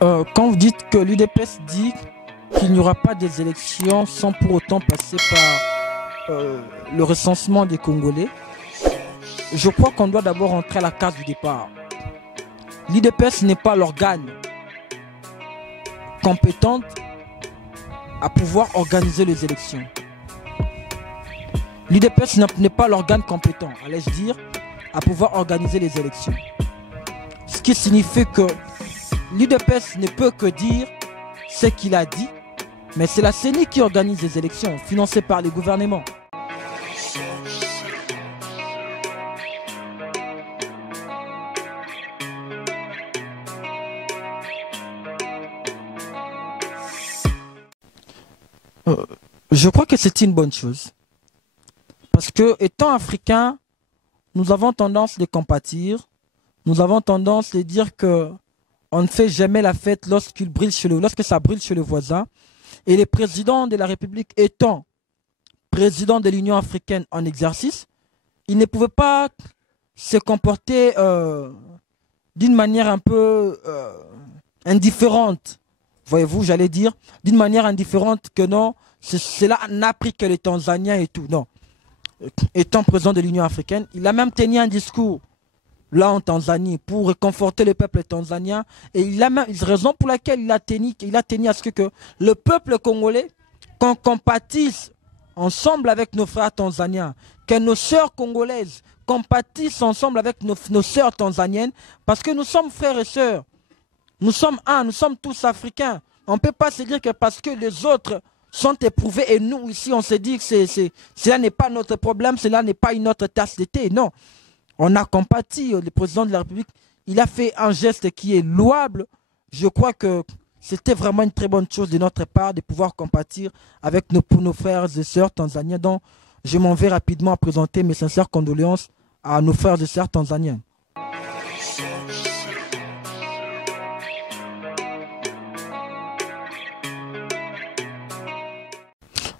Quand vous dites que l'UDPS dit qu'il n'y aura pas des élections sans pour autant passer par le recensement des Congolais, je crois qu'on doit d'abord rentrer à la case du départ. L'UDPS n'est pas l'organe compétent à pouvoir organiser les élections. L'UDPS n'est pas l'organe compétent, allais-je dire, à pouvoir organiser les élections. Ce qui signifie que l'UDPS ne peut que dire ce qu'il a dit, mais c'est la CENI qui organise les élections, financées par les gouvernements. Je crois que c'est une bonne chose. Parce que, étant africains, nous avons tendance à les compatir. Nous avons tendance à dire que on ne fait jamais la fête lorsque ça brûle chez le voisin. Et le président de la République étant président de l'Union africaine en exercice, il ne pouvait pas se comporter d'une manière un peu indifférente. Voyez-vous, j'allais dire, d'une manière indifférente que non, cela n'a pris que les Tanzaniens et tout. Non. Étant président de l'Union africaine, il a même tenu un discours là en Tanzanie pour réconforter le peuple tanzanien. Et il a même raison pour laquelle il a tenu à ce que le peuple congolais, qu'on compatisse ensemble avec nos frères tanzaniens, que nos sœurs congolaises compatissent ensemble avec nos sœurs tanzaniennes, parce que nous sommes frères et sœurs. Nous sommes un, nous sommes tous africains. On ne peut pas se dire que parce que les autres sont éprouvés et nous ici on se dit que cela n'est pas notre problème, cela n'est pas une autre tasse de thé. Non, on a compati, le président de la République, il a fait un geste qui est louable. Je crois que c'était vraiment une très bonne chose de notre part de pouvoir compatir avec nos frères et sœurs tanzaniens. Donc je m'en vais rapidement à présenter mes sincères condoléances à nos frères et sœurs tanzaniens.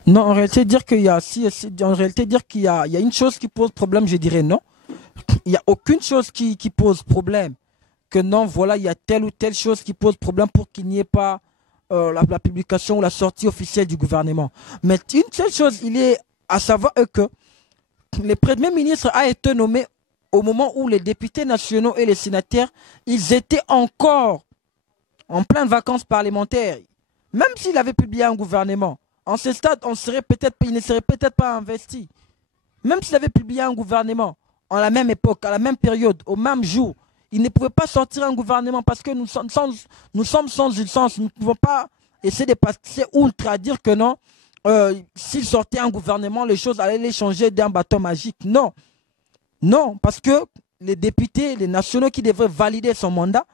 Non, en réalité, dire qu'il y a, il y a une chose qui pose problème, je dirais non. Il n'y a aucune chose qui pose problème. Que non, voilà, il y a telle ou telle chose qui pose problème pour qu'il n'y ait pas la publication ou la sortie officielle du gouvernement. Mais une seule chose, il est à savoir que le Premier ministre a été nommé au moment où les députés nationaux et les sénateurs, ils étaient encore en pleine vacances parlementaires. Même s'il avait publié un gouvernement. En ce stade, il ne serait peut-être pas investi. Même s'il avait publié un gouvernement, en la même époque, à la même période, au même jour, il ne pouvait pas sortir un gouvernement parce que nous sommes sans licence. Nous ne pouvons pas essayer de passer outre à dire que non, s'il sortait un gouvernement, les choses allaient les changer d'un bâton magique. Non. Non, parce que les députés, les nationaux qui devraient valider son mandat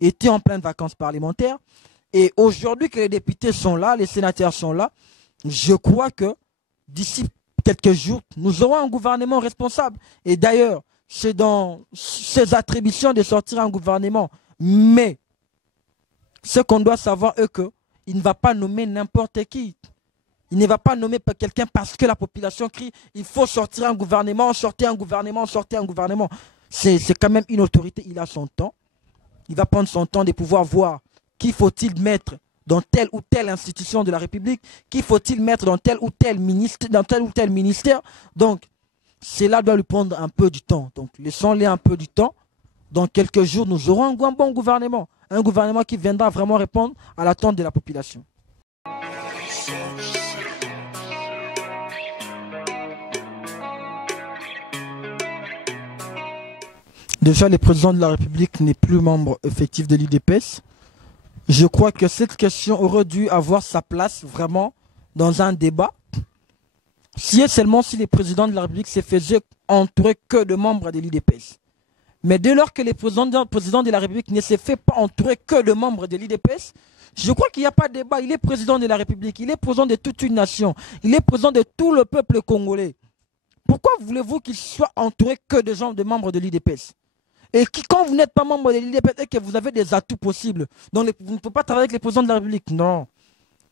étaient en pleine vacances parlementaires. Et aujourd'hui que les députés sont là, les sénateurs sont là, je crois que d'ici quelques jours, nous aurons un gouvernement responsable. Et d'ailleurs, c'est dans ses attributions de sortir un gouvernement. Mais ce qu'on doit savoir est qu'il ne va pas nommer n'importe qui. Il ne va pas nommer quelqu'un parce que la population crie « il faut sortir un gouvernement, sortir un gouvernement, sortir un gouvernement ». C'est quand même une autorité, il a son temps. Il va prendre son temps de pouvoir voir qui faut-il mettre dans telle ou telle institution de la République, qui faut-il mettre dans tel ou tel ministère. Donc, cela doit lui prendre un peu du temps. Donc, laissons-les un peu du temps. Dans quelques jours, nous aurons un bon gouvernement. Un gouvernement qui viendra vraiment répondre à l'attente de la population. Déjà, le président de la République n'est plus membre effectif de l'UDPS. Je crois que cette question aurait dû avoir sa place vraiment dans un débat. Si et seulement si le président de la République se faisait entourer que de membres de l'UDPS. Mais dès lors que le président de la République ne se fait pas entourer que de membres de l'UDPS, je crois qu'il n'y a pas de débat. Il est président de la République, il est président de toute une nation, il est président de tout le peuple congolais. Pourquoi voulez-vous qu'il soit entouré que de membres de l'UDPS? Et quand vous n'êtes pas membre de l'UDPS et que vous avez des atouts possibles, donc vous ne pouvez pas travailler avec les présidents de la République. Non.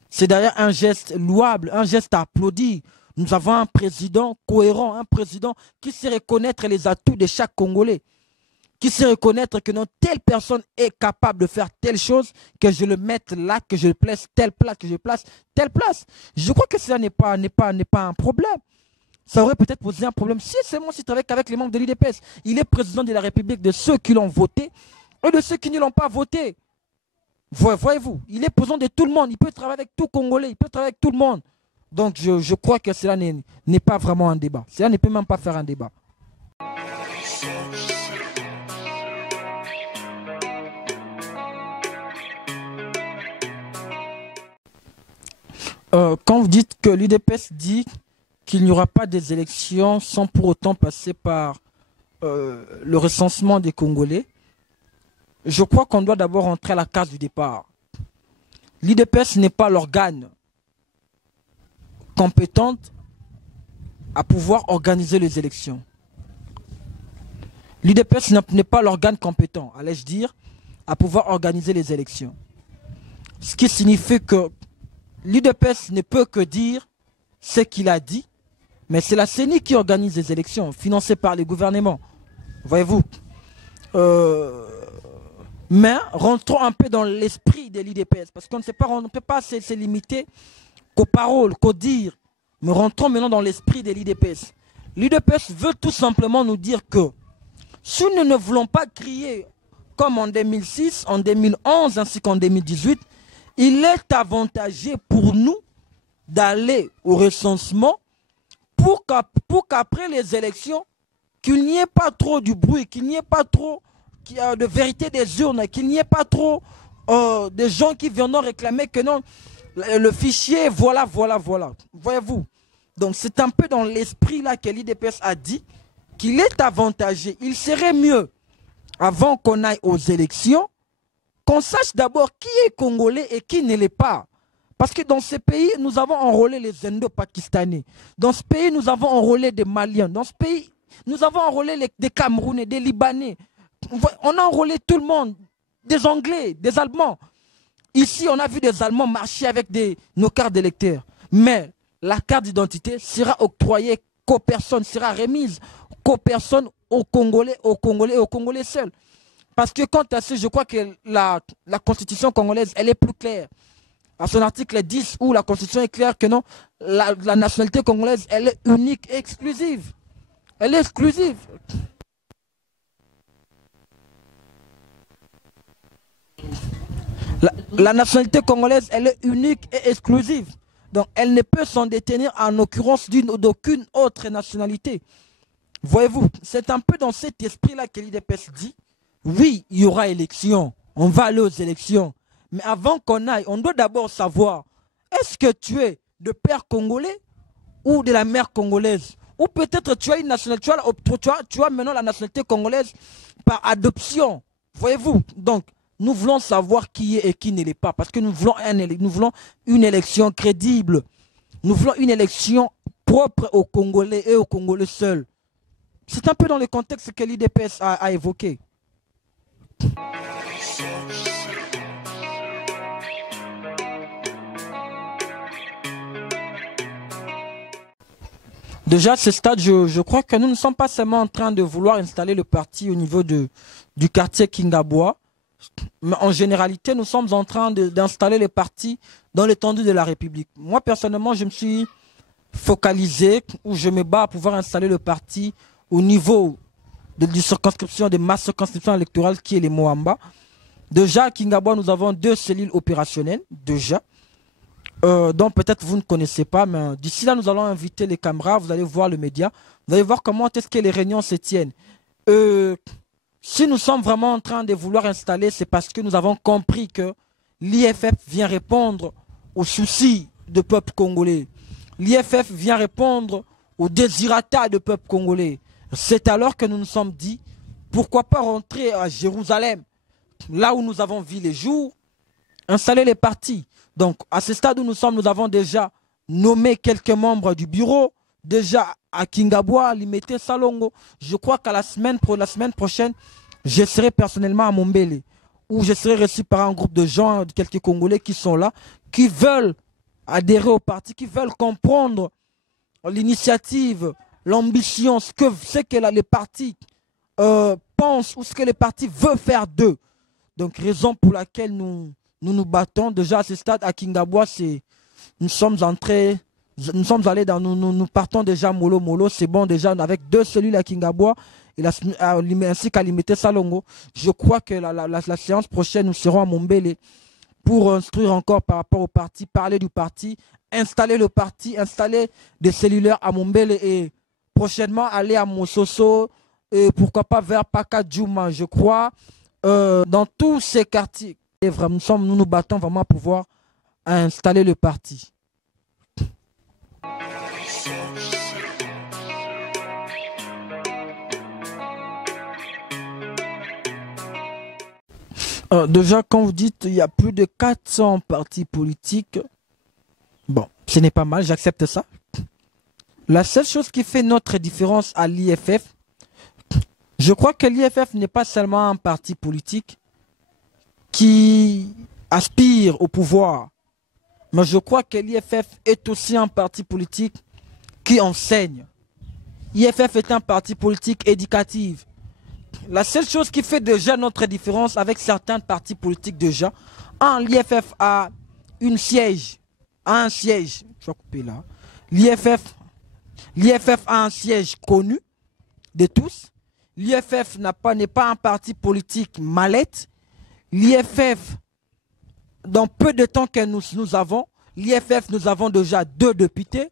C'est d'ailleurs un geste louable, un geste à applaudir. Nous avons un président cohérent, un président qui sait reconnaître les atouts de chaque Congolais. qui sait reconnaître que non, telle personne est capable de faire telle chose, que je le mette là, que je place telle place, que je place telle place. Je crois que cela n'est pas un problème. Ça aurait peut-être posé un problème si seulement s'il travaille qu'avec les membres de l'UDPS. Il est président de la République de ceux qui l'ont voté et de ceux qui ne l'ont pas voté. Voyez-vous, il est président de tout le monde. Il peut travailler avec tout Congolais, il peut travailler avec tout le monde. Donc je crois que cela n'est pas vraiment un débat. Cela ne peut même pas faire un débat. Quand vous dites que l'UDPS dit qu'il n'y aura pas des élections sans pour autant passer par le recensement des Congolais, je crois qu'on doit d'abord rentrer à la case du départ. L'UDPS n'est pas l'organe compétent à pouvoir organiser les élections. L'UDPS n'est pas l'organe compétent, allais-je dire, à pouvoir organiser les élections. Ce qui signifie que l'UDPS ne peut que dire ce qu'il a dit, mais c'est la CENI qui organise les élections, financées par les gouvernements. Voyez-vous. Mais rentrons un peu dans l'esprit de l'UDPS, parce qu'on ne peut pas se limiter qu'aux paroles, qu'aux dires. Mais rentrons maintenant dans l'esprit de l'UDPS. L'UDPS veut tout simplement nous dire que si nous ne voulons pas crier comme en 2006, en 2011 ainsi qu'en 2018, il est avantageux pour nous d'aller au recensement pour qu'après les élections, qu'il n'y ait pas trop du bruit, qu'il n'y ait pas trop de vérité des urnes, qu'il n'y ait pas trop de gens qui viendront réclamer que non, le fichier, voilà. Voyez-vous. Donc c'est un peu dans l'esprit là que l'UDPS a dit qu'il est avantageux. Il serait mieux, avant qu'on aille aux élections, qu'on sache d'abord qui est congolais et qui ne l'est pas. Parce que dans ce pays, nous avons enrôlé les Indo-Pakistanais. Dans ce pays, nous avons enrôlé des Maliens. Dans ce pays, nous avons enrôlé des Camerounais, des Libanais. On a enrôlé tout le monde. Des Anglais, des Allemands. Ici, on a vu des Allemands marcher avec nos cartes d'électeurs. Mais la carte d'identité sera octroyée qu'aux personnes, sera remise qu'aux personnes, aux Congolais seuls. Parce que quant à ce, je crois que la constitution congolaise, elle est plus claire. À son article 10, où la constitution est claire que non, la nationalité congolaise, elle est unique et exclusive. Elle est exclusive. La nationalité congolaise, elle est unique et exclusive. Donc, elle ne peut s'en détenir en occurrence d'aucune autre nationalité. Voyez-vous, c'est un peu dans cet esprit-là que l'UDPS dit, oui, il y aura élection, on va aller aux élections. Mais avant qu'on aille, on doit d'abord savoir, est-ce que tu es de père congolais ou de la mère congolaise? Ou peut-être tu as une nationalité, tu as maintenant la nationalité congolaise par adoption. Voyez-vous, donc, nous voulons savoir qui est et qui ne l'est pas. Parce que nous voulons une élection crédible. Nous voulons une élection propre aux Congolais et aux Congolais seuls. C'est un peu dans le contexte que l'UDPS a évoqué. Déjà, à ce stade, je crois que nous ne sommes pas seulement en train de vouloir installer le parti au niveau du quartier Kingabois, mais en généralité, nous sommes en train d'installer le parti dans l'étendue de la République. Moi, personnellement, je me suis focalisé, où je me bats à pouvoir installer le parti au niveau de ma circonscription électorale qui est les Moamba. Déjà, à Kingabois, nous avons 2 cellules opérationnelles, déjà. dont peut-être vous ne connaissez pas, mais d'ici là, nous allons inviter les caméras, vous allez voir le média, vous allez voir comment est-ce que les réunions se tiennent. Si nous sommes vraiment en train de vouloir installer, c'est parce que nous avons compris que l'IFF vient répondre aux soucis du peuple congolais. L'IFF vient répondre aux désirata du peuple congolais. C'est alors que nous nous sommes dit, pourquoi pas rentrer à Jérusalem, là où nous avons vu les jours, installer les partis. Donc, à ce stade où nous sommes, nous avons déjà nommé quelques membres du bureau, déjà à Kingabois, Limete, Salongo. Je crois qu'à la semaine prochaine, je serai personnellement à Mombele, où je serai reçu par un groupe de gens, quelques Congolais qui sont là, qui veulent adhérer au parti, qui veulent comprendre l'initiative, l'ambition, ce que les partis pense ou ce que le parti veut faire d'eux. Donc, raison pour laquelle nous battons. Déjà à ce stade, à Kingabwa, nous sommes allés nous partons déjà mollo. C'est bon déjà avec 2 cellules à Kingabwa ainsi qu'à Limité Salongo. Je crois que la séance prochaine, nous serons à Mombele pour instruire encore par rapport au parti, parler du parti, installer le parti, installer des cellulaires à Mombele et prochainement aller à Mososo et pourquoi pas vers Pakadjouma, je crois, dans tous ces quartiers. Et vraiment, nous nous battons vraiment à pouvoir installer le parti. Déjà, quand vous dites il y a plus de 400 partis politiques, bon, ce n'est pas mal, j'accepte ça. La seule chose qui fait notre différence à l'IFF, je crois que l'IFF n'est pas seulement un parti politique qui aspire au pouvoir, mais je crois que l'IFF est aussi un parti politique qui enseigne. L'IFF est un parti politique éducatif. La seule chose qui fait déjà notre différence avec certains partis politiques déjà, l'IFF a un siège, je vais couper là. L'IFF a un siège connu de tous. L'IFF n'est pas un parti politique mallette. L'IFF, dans peu de temps que nous avons, l'IFF, nous avons déjà 2 députés.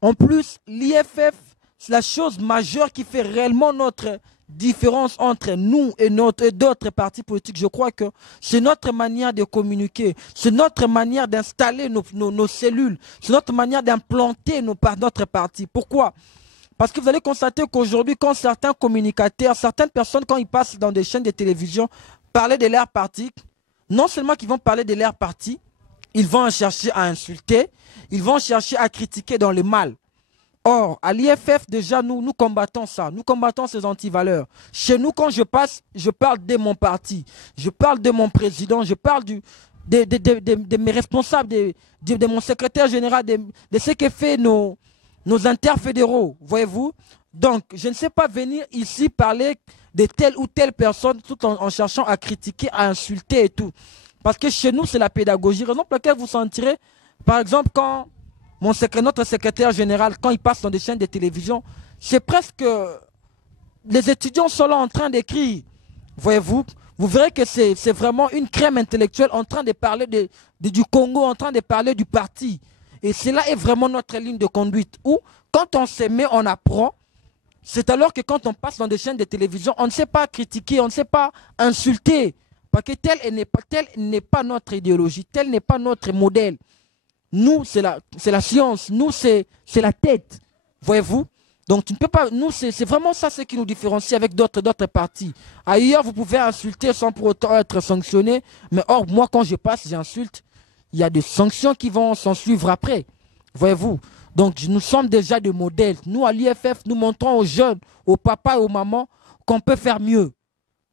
En plus, l'IFF, c'est la chose majeure qui fait réellement notre différence entre nous et d'autres partis politiques. Je crois que c'est notre manière de communiquer, c'est notre manière d'installer nos cellules, c'est notre manière d'implanter notre parti. Pourquoi? Parce que vous allez constater qu'aujourd'hui, quand certains communicateurs, certaines personnes, quand ils passent dans des chaînes de télévision, parler de leur parti, non seulement qu'ils vont parler de leur parti, ils vont chercher à insulter, ils vont chercher à critiquer dans le mal. Or, à l'IFF, déjà, nous combattons ça. Nous combattons ces antivaleurs. Chez nous, quand je passe, je parle de mon parti. Je parle de mon président. Je parle de mes responsables, de mon secrétaire général, de ce que fait nos interfédéraux. Voyez-vous? Donc, je ne sais pas venir ici parler de telle ou telle personne tout en cherchant à critiquer, à insulter et tout. Parce que chez nous, c'est la pédagogie. Raison pour laquelle vous sentirez, par exemple, quand notre secrétaire général, quand il passe dans des chaînes de télévision, c'est presque... Les étudiants sont là en train d'écrire. Voyez-vous, vous verrez que c'est vraiment une crème intellectuelle en train de parler du Congo, en train de parler du parti. Et cela est vraiment notre ligne de conduite. Où, quand on se met, on apprend. C'est alors que quand on passe dans des chaînes de télévision, on ne sait pas critiquer, on ne sait pas insulter. Parce que tel n'est pas notre idéologie, tel n'est pas notre modèle. Nous, c'est la science. Nous, c'est la tête. Voyez-vous? Donc, tu ne peux pas... Nous, c'est vraiment ça ce qui nous différencie avec d'autres partis. Ailleurs, vous pouvez insulter sans pour autant être sanctionné. Mais or, moi, quand je passe, j'insulte. Il y a des sanctions qui vont s'en suivre après. Voyez-vous? Donc, nous sommes déjà des modèles. Nous, à l'IFF, nous montrons aux jeunes, aux papas et aux mamans qu'on peut faire mieux.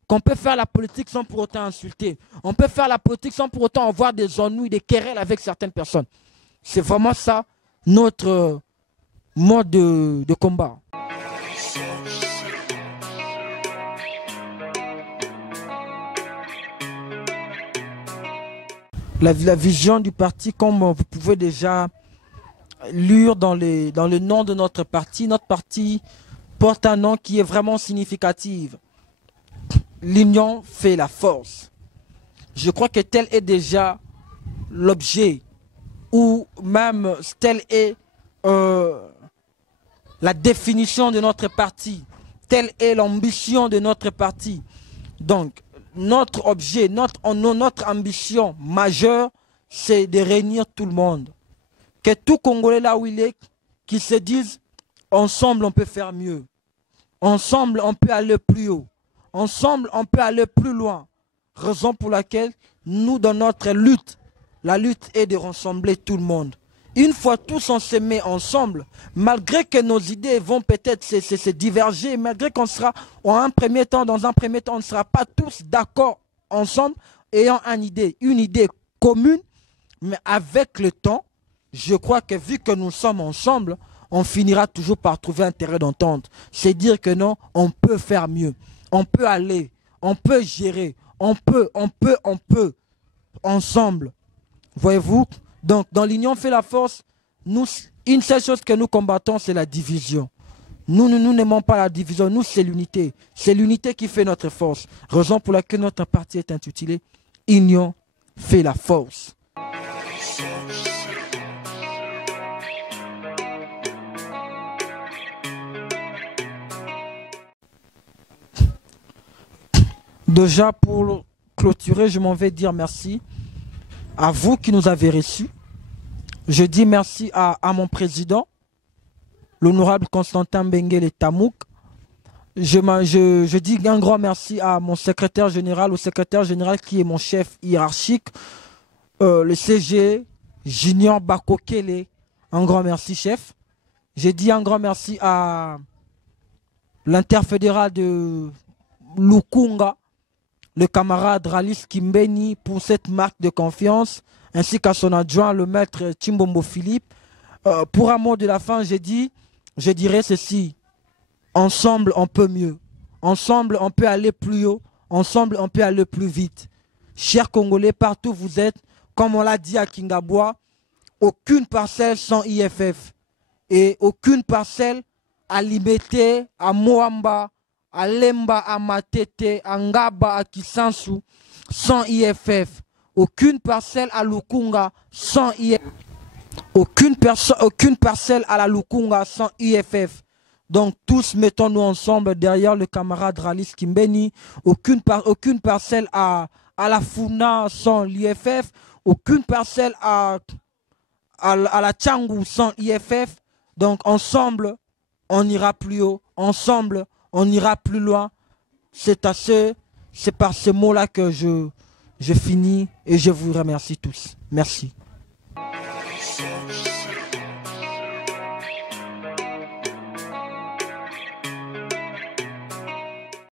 Qu'on peut faire la politique sans pour autant insulter. On peut faire la politique sans pour autant avoir des ennuis, des querelles avec certaines personnes. C'est vraiment ça, notre mode de combat. La vision du parti, comme vous pouvez déjà lire dans le nom de notre parti porte un nom qui est vraiment significatif. L'union fait la force. Je crois que tel est déjà l'objet, ou même telle est la définition de notre parti, telle est l'ambition de notre parti. Donc, notre objet, notre ambition majeure, c'est de réunir tout le monde. Que tout Congolais là où il est, qui se dise, ensemble on peut faire mieux. Ensemble on peut aller plus haut. Ensemble on peut aller plus loin. Raison pour laquelle nous, dans notre lutte, la lutte est de rassembler tout le monde. Une fois tous on se met ensemble, malgré que nos idées vont peut-être se diverger, malgré qu'on sera dans un premier temps, on ne sera pas tous d'accord ensemble, ayant une idée commune, mais avec le temps, je crois que vu que nous sommes ensemble, on finira toujours par trouver un terrain d'entente. C'est dire que non, on peut faire mieux. on peut aller, on peut gérer, on peut, ensemble. Voyez-vous? Donc, dans l'union fait la force, nous, une seule chose que nous combattons, c'est la division. Nous n'aimons pas la division, nous, c'est l'unité. C'est l'unité qui fait notre force. Raison pour laquelle notre parti est intitulé Union fait la force. Déjà, pour clôturer, je m'en vais dire merci à vous qui nous avez reçus. Je dis merci à mon l'honorable Constantin Benguele Tamouk. Je dis un grand merci à mon secrétaire général, au secrétaire général qui est mon chef hiérarchique, le CG, Junior Bakokele. Un grand merci, chef. J'ai dit un grand merci à l'interfédéral de Lukunga, le camarade Ralis Kimbeni, pour cette marque de confiance, ainsi qu'à son adjoint, le maître Chimbombo Philippe. Pour un mot de la fin, je dirais ceci. Ensemble, on peut mieux. Ensemble, on peut aller plus haut. Ensemble, on peut aller plus vite. Chers Congolais, partout où vous êtes, comme on l'a dit à Kingabwa, aucune parcelle sans IFF. Et aucune parcelle à Libété, à Moamba, à Lemba, à Matete, à Ngaba, à Kisansu, sans IFF. Aucune parcelle à Lukunga sans IFF. Aucune parcelle à la Lukunga sans IFF. Donc tous mettons-nous ensemble derrière le camarade Ralis Kimbeni. Aucune parcelle à la Funa sans l'IFF. Aucune parcelle à la Tchangou sans IFF. Donc ensemble, on ira plus haut. Ensemble, on ira plus loin. C'est par ce mot-là que je finis et je vous remercie tous. Merci.